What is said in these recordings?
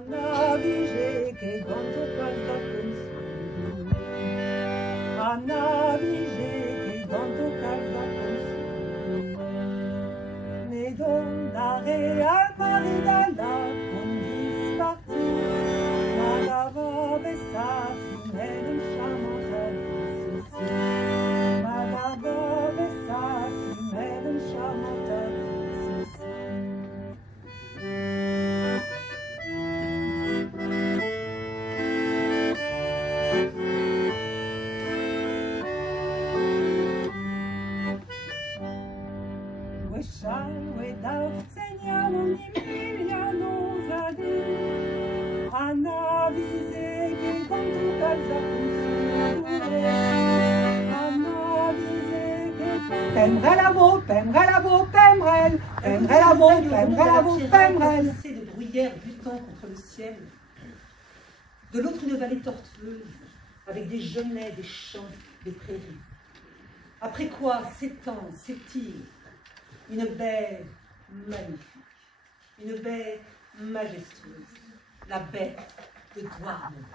Anna Vigé che quanto calda consiglio. Anna Vigé che quanto calda consiglio. Ne donare al mari dalla condisparti. Ma la vove sa finire in chamantadis. Ma la vove sa finire in chamantadis. Without segnalo di Emiliano Zadi, Anna Visé che tanto calza consiglio. Anna Visé che Pembrel à vous, Pembrel, Pembrel à vous, Pembrel. De bruyère butant contre le ciel. De l'autre, une vallée tortueuse, avec des genêts, des champs, des prairies. Après quoi s'étend, s'étire une baie magnifique, une baie majestueuse, la baie de Douarnenez.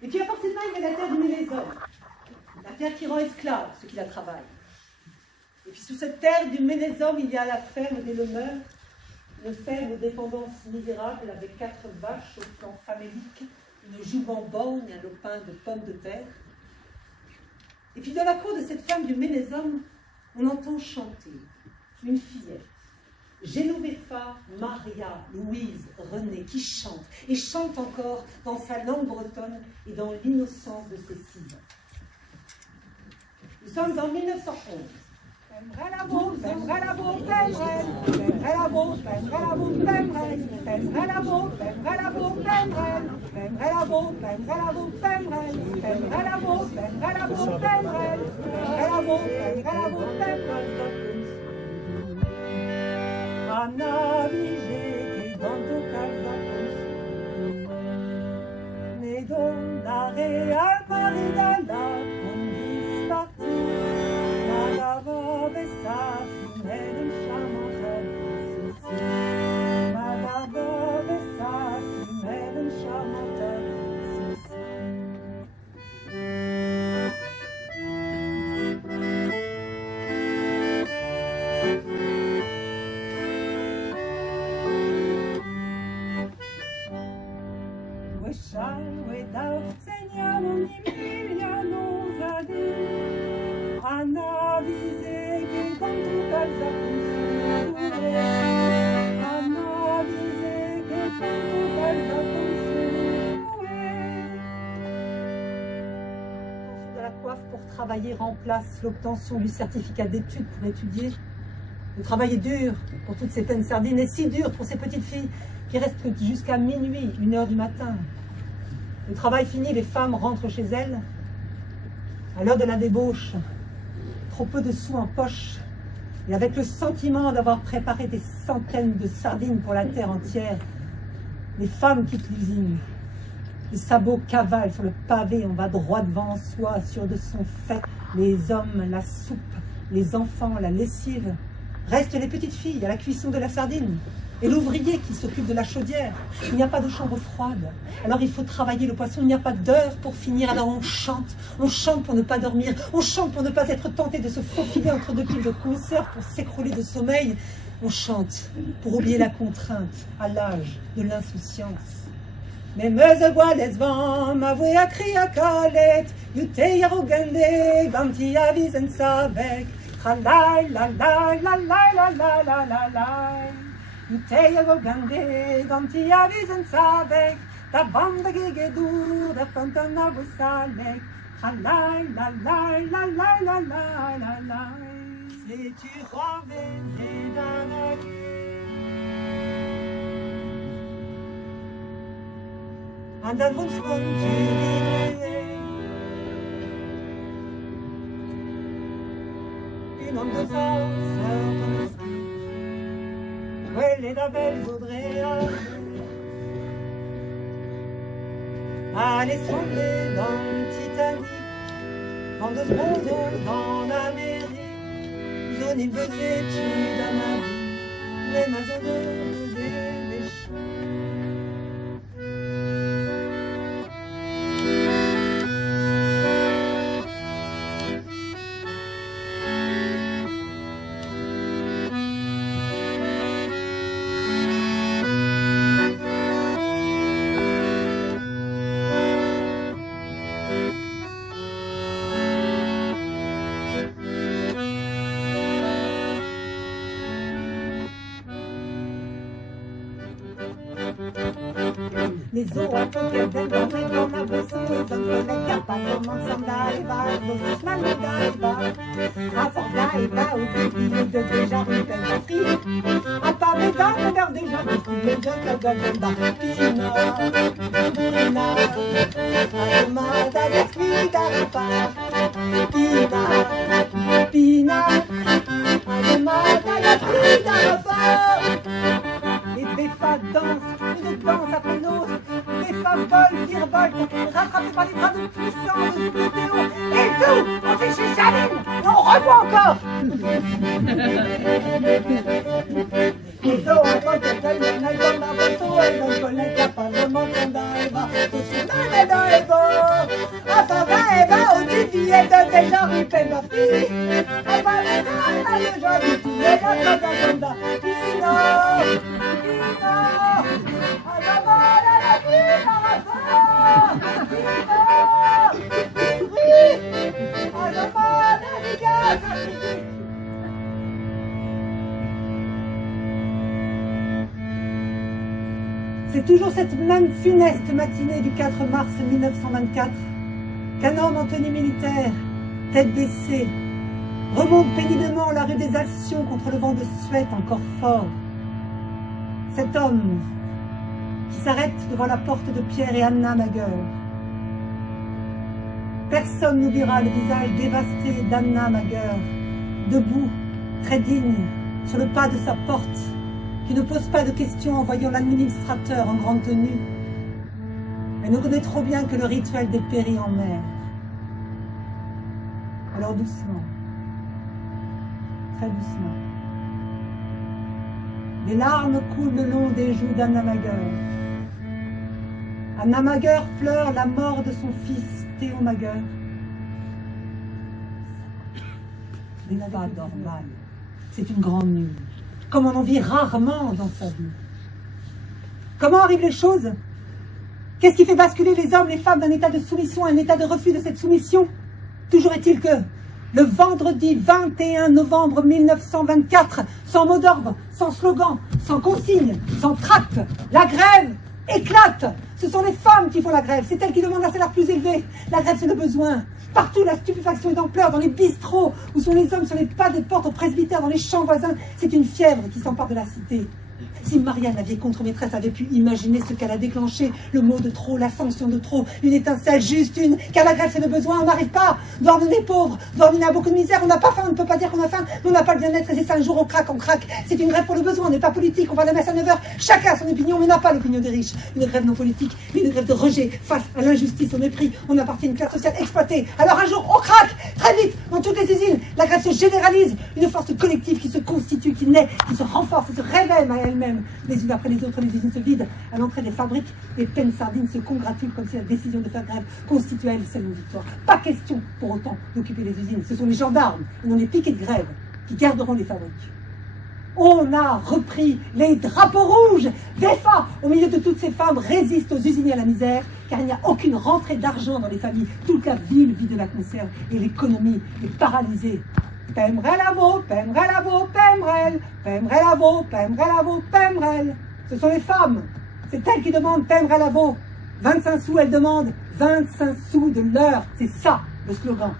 Et puis à part cette main, il y a la terre du Ménézore, la terre qui rend esclave ceux qui la travaillent. Et puis sous cette terre du Ménézore, il y a la ferme des Lemeurs, une ferme aux dépendances misérables avec 4 vaches au plan famélique, une joue en borgne, un lopin de pommes de terre. Et puis dans la cour de cette ferme du Ménézore, on entend chanter une fillette, Genovefa Maria Louise Renée, qui chante, et chante encore dans sa langue bretonne et dans l'innocence de ses cils. Nous sommes en 1911. Pembrel à vous, Pembrel à vous, Pembrel. Pembrel à vous, Pembrel à vous, Pembrel. Pembrel à vous, Pembrel à vous, Pembrel. Pembrel à vous, Pembrel à vous, Pembrel. Pembrel à vous, Pembrel à vous, Pembrel. Pembrel à vous, Pembrel à vous, Pembrel. Anna Vigé che quanto calda consiglio. Ne donare al mari dalla condisparti. Ma la vove sa finire in chamantadis. Ma la vove sa finire in chamantadis. Without segnalo di Emiliano Zadi, Anna Visé che tanto calza consiglio. Anna Visé che tanto calza consiglio. De la coiffe pour travailler remplace l'obtention du certificat d'études pour étudier. Le travail est dur pour toutes ces peines sardines et si dur pour ces petites filles qui restent jusqu'à minuit, 1h du matin. Le travail fini, les femmes rentrent chez elles. À l'heure de la débauche, trop peu de sous en poche, et avec le sentiment d'avoir préparé des centaines de sardines pour la terre entière, les femmes quittent l'usine. Les sabots cavalent sur le pavé, on va droit devant soi, sûr de son fait. Les hommes, la soupe, les enfants, la lessive. Restent les petites filles à la cuisson de la sardine. Et l'ouvrier qui s'occupe de la chaudière. Il n'y a pas de chambre froide. Alors il faut travailler le poisson. Il n'y a pas d'heure pour finir. Alors on chante. On chante pour ne pas dormir. On chante pour ne pas être tenté de se faufiler entre 2 piles de conserve pour s'écrouler de sommeil. On chante pour oublier la contrainte à l'âge de l'insouciance. Mais me guades vam avui a cria calet, iute arrogante, banti avisen savek, tralai la la la la la la la la la. Iute arrogante, banti avisen savek, da banda gegedur, da fantana vusalek, tralai la la la la la la la la. Si tu revenais dans la vie. En dat wunschgrund une homme de force dans le ski, quelle est la belle voudrait aller sembler dans le Titanic, vendeuse bonjour dans l'Amérique, zone une petite étude à ma vie, les maisonneuses et les champs. Les eaux à côté del dans la boisson, les hommes collègues à pas comment s'en daiva, dos man daiva, à fort daiva, au début de déjà rue Pelfri, à pas médard, l'heure des gens, les deux la gagamba, Pina, Pina, à Madagascar, d'Arafa, Pina, Pina, à Madagascar, d'Arafa. Les Béfas dansent, une danse après l'autre. Béfas volent, virevoltent, rattrapés par les bras de puissants de Splétéo. Et tout, on fait chez Chaline, et on reboit encore. Les eaux en tant que telles, on a comme un bateau, et donc on est capable de monter dans les bas. Tout sur dans les bas. Enfin, va et va, au début, et de déjà, il fait ma fille. Enfin, les gens, il a le genre du tout, et la propaganda. Pino, Pino, à la mort, à la vie, à la fin. Pino, oui, à la mort, à la gaz, à la vie. C'est toujours cette même funeste matinée du 4 mars 1924 qu'un homme en tenue militaire, tête baissée, remonte péniblement la rue des Alcyons contre le vent de Suède encore fort. Cet homme qui s'arrête devant la porte de Pierre et Anna Magueur. Personne n'oubliera le visage dévasté d'Anna Magueur, debout, très digne, sur le pas de sa porte, qui ne pose pas de questions en voyant l'administrateur en grande tenue. Elle nous connaît trop bien que le rituel des péris en mer. Alors doucement, très doucement. Des larmes coulent le long des joues d'Anna Magueur. Anna Magueur pleure la mort de son fils Théo Magueur. Des pas normales. C'est une grande nuit. Comme on en vit rarement dans sa vie. Comment arrivent les choses? Qu'est-ce qui fait basculer les hommes, les femmes d'un état de soumission à un état de refus de cette soumission? Toujours est-il que, le vendredi 21 novembre 1924, sans mot d'ordre, sans slogan, sans consigne, sans tract, la grève éclate. Ce sont les femmes qui font la grève, c'est elles qui demandent un salaire plus élevé. La grève, c'est le besoin. Partout, la stupéfaction est d'ampleur, dans les bistrots, où sont les hommes sur les pas des portes au presbytère, dans les champs voisins. C'est une fièvre qui s'empare de la cité. Si Marianne, la vieille contre-maîtresse, avait pu imaginer ce qu'elle a déclenché, le mot de trop, la sanction de trop, une étincelle, juste une, car la grève c'est le besoin, on n'arrive pas, doit on est pauvre, doit on a beaucoup de misère, on n'a pas faim, on ne peut pas dire qu'on a faim, mais on n'a pas le bien-être, et c'est ça un jour on craque, c'est une grève pour le besoin, on n'est pas politique, on va à la messe à 9h, chacun a son opinion, mais on n'a pas l'opinion des riches, une grève non politique, mais une grève de rejet face à l'injustice, au mépris, on appartient à une classe sociale exploitée, alors un jour on craque, très vite, dans toutes les usines, la grève se généralise, une force collective qui se constitue, qui naît, qui se renforce, et se révèle à elle-même. Les unes après les autres, les usines se vident. À l'entrée des fabriques, les peines sardines se congratulent comme si la décision de faire grève constituait à elle seule une victoire. Pas question, pour autant, d'occuper les usines. Ce sont les gendarmes, et non les piquets de grève, qui garderont les fabriques. On a repris les drapeaux rouges. VEFA, au milieu de toutes ces femmes, résiste aux usiniers à la misère, car il n'y a aucune rentrée d'argent dans les familles. Toute la ville vit de la conserve, et l'économie est paralysée. Pembrel à veau, Pembrel à veau, Pembrel, Pembrel à veau, Pembrel à veau, Pembrel. Ce sont les femmes, c'est elles qui demandent Pembrel à veau. 25 sous, elles demandent 25 sous de l'heure. C'est ça, le slogan.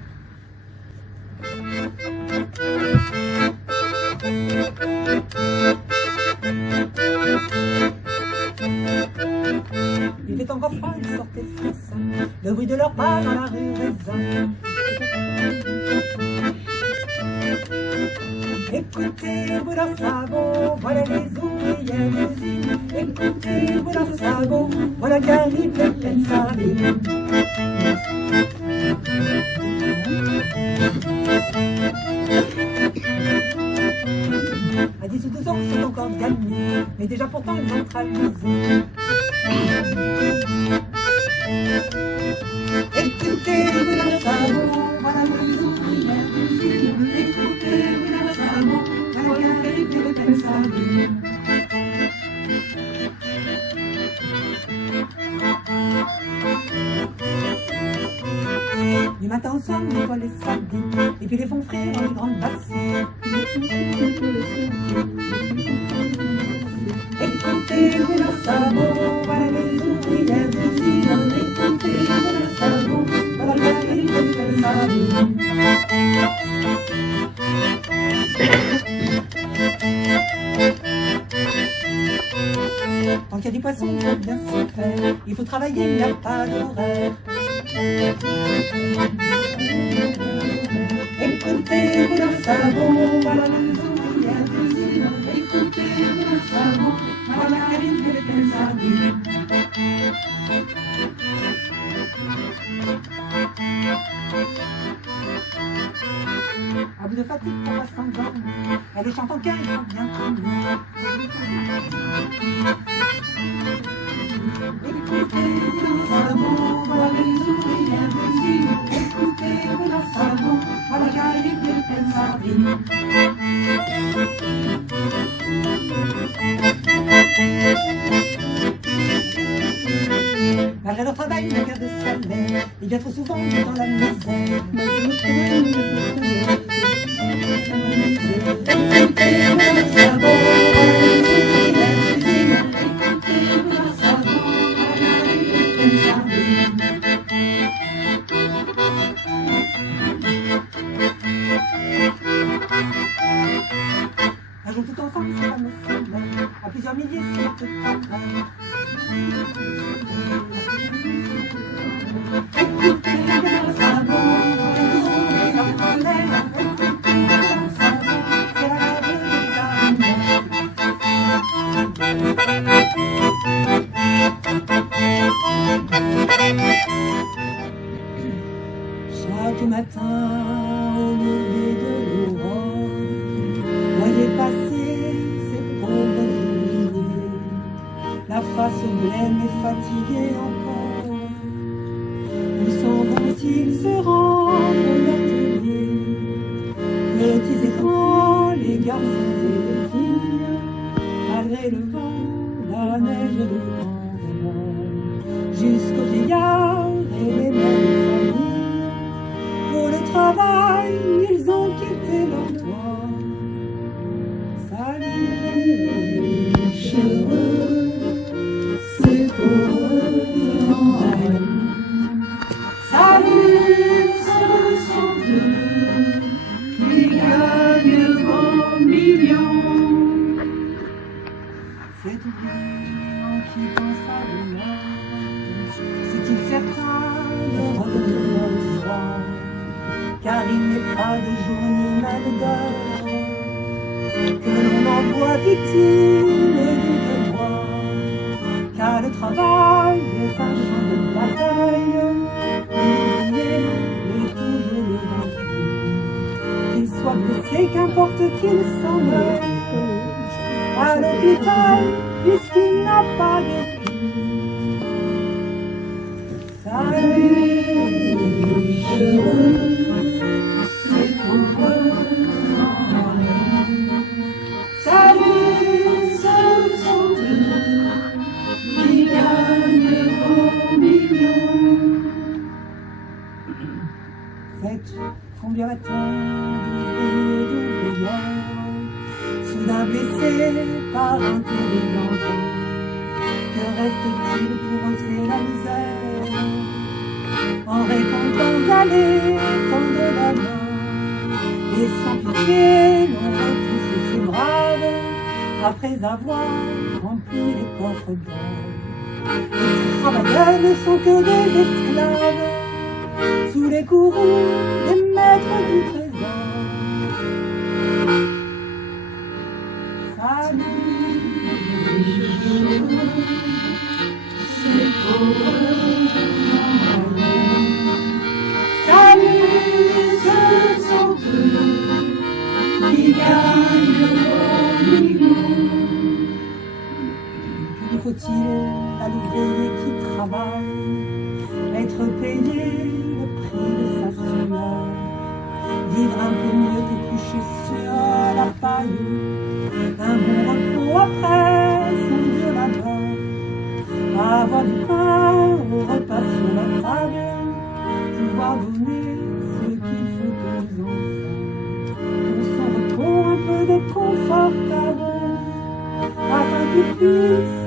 Il fait encore froid, ils sortaient frissons, le bruit de leurs pas dans la rue résonne. Écoutez le bruit de leurs sabots, voilà les ouvrières d'usine. Écoutez le bruit de leurs sabots, voilà qu'arrive les pleines sardines. À 10 ou 12 ans, c'est encore gagné, mais déjà pourtant ils neutralisent. Écoutez le bruit de leurs sabots, voilà les ouvrières d'usine. Écoutez le bruit de leurs sabots, voilà qu'arrive les pleines sardines. Du matin au soir, on voit les sardines, et puis les font frire dans les grandes bassines. Écoutez le bruit de leurs sabots, façon pour bien se faire. Il faut travailler, il n'y a pas d'horaire. Écoutez le savon, voilà les ouvrières d'usine. Écoutez le savon, voilà Karine fait les sardines. À bout de fatigue, on va s'endormir. Elle chante en cœur, ils sont bien connus. Écoutez le savon, voilà les ouvrières d'usine. Écoutez le savon, voilà Karine fait les sardines. Malgré leur travail, il n'y a de salaire. Et bien trop souvent, on est dans la misère. Un jour tout ensemble, ces fameux soleils, à plusieurs milliers sur le travail. Chaque matin, au lever de l'aurore, voyez passer ces pauvres ouvriers, la face blême et fatiguée encore. Où s'en vont-ils se rendre aux ateliers? Petits et grands, les garçons et les filles, malgré le vent, la neige et le vent, jusqu'aux vieillards et les mères de famille. Pour le travail, ils ont quitté leur toit. Salut, chevreux, c'est pour Noël. Salut, ce sont eux qui gagnent vos millions. C'est oublié en quittant sa demeure. C'est-il certain de revenir le soir? Car il n'est pas de jour ni même d'heure que l'on envoie victime du devoir. Car le travail est un champ de bataille, l'ouvrier est toujours le vaincu. Qu'il soit blessé, qu'importe qu'il s'en meure, à l'hôpital, puisqu'il n'a pas de vie. Salut, chevreux, c'est pour eux. Salut, ce sont eux qui gagnent vos millions. Faites combien va-t-on d'ouvriers, soudain blessés par un terrible enjeu? Que reste-t-il pour eux, c'est la misère? En répondant, allez, tendre la main, et sans pitié, l'on repousse ces braves, après avoir rempli les coffres d'or. Les travailleurs ne sont que des esclaves, sous les courroux des maîtres du trésor. Salut, c'est pour eux. Salut, ce sont eux qui gagnent vos millions. Que faut-il à l'ouvrier qui travaille? Être payé le prix de sa sueur, vivre un peu mieux qu'éplucher sur la paille, un bon repos après son dur labeur, avoir du pain au repas sur la table, pouvoir donner ce qu'il faut aux enfants, pour son repos un peu de confortable, afin qu'ils puissent